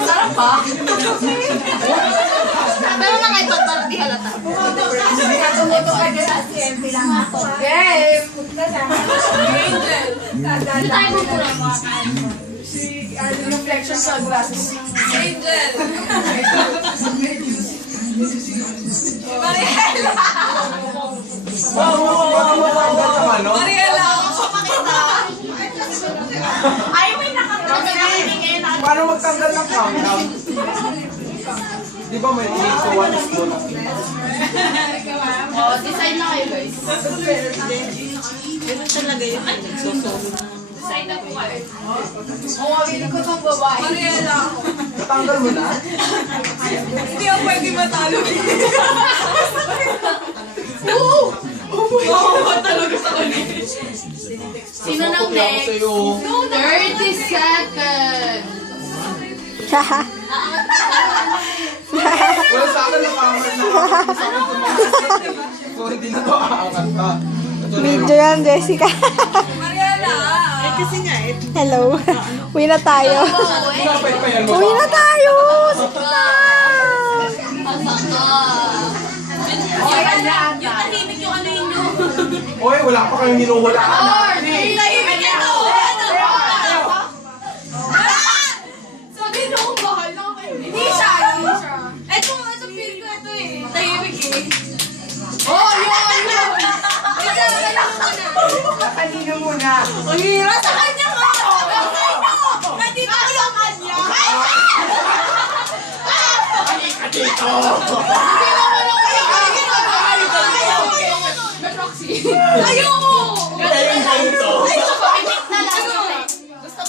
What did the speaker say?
Sarap ba? Pero na kayo pag di halata. Game! Hindi tayo magkulang. Reflection sa glasses. Angel! Mariela! Mariela! Ay, may nakakagaling. Paano magtanggal ng countdown? Di ba may 3 to 1 is low lang? Oh, decide na kayo guys. Ganun talaga yun. Ay, nagsusolo na. Decide na po kayo. Oo, hindi ko itong babae. Mariela! Natanggal mo na? Hindi ako pwede matalo. Oo, talaga sa kanila. Sino nang Tutok lang ako next? sa'yo. 30 seconds. Wala sa akin nakaangat na ako. So hindi na to aangat pa. Video yan, Jessica. Mariela! Eh, kasi nga eh. Hello. Uwi na tayo. Pinapay-payan mo Uwi na ba? tayo. Sige na. Yung tahimik yung ano yun yung... Oy, wala pa kayong hinuhulaan. Tahimik ito! Sabi na kung bahala kayo. Hindi siya. Ito feel ko ito eh. Tahimik eh. Oh, yun! Kanina muna. Ang hirap sa kanya nga! Hindi ba sa kanya? Dito!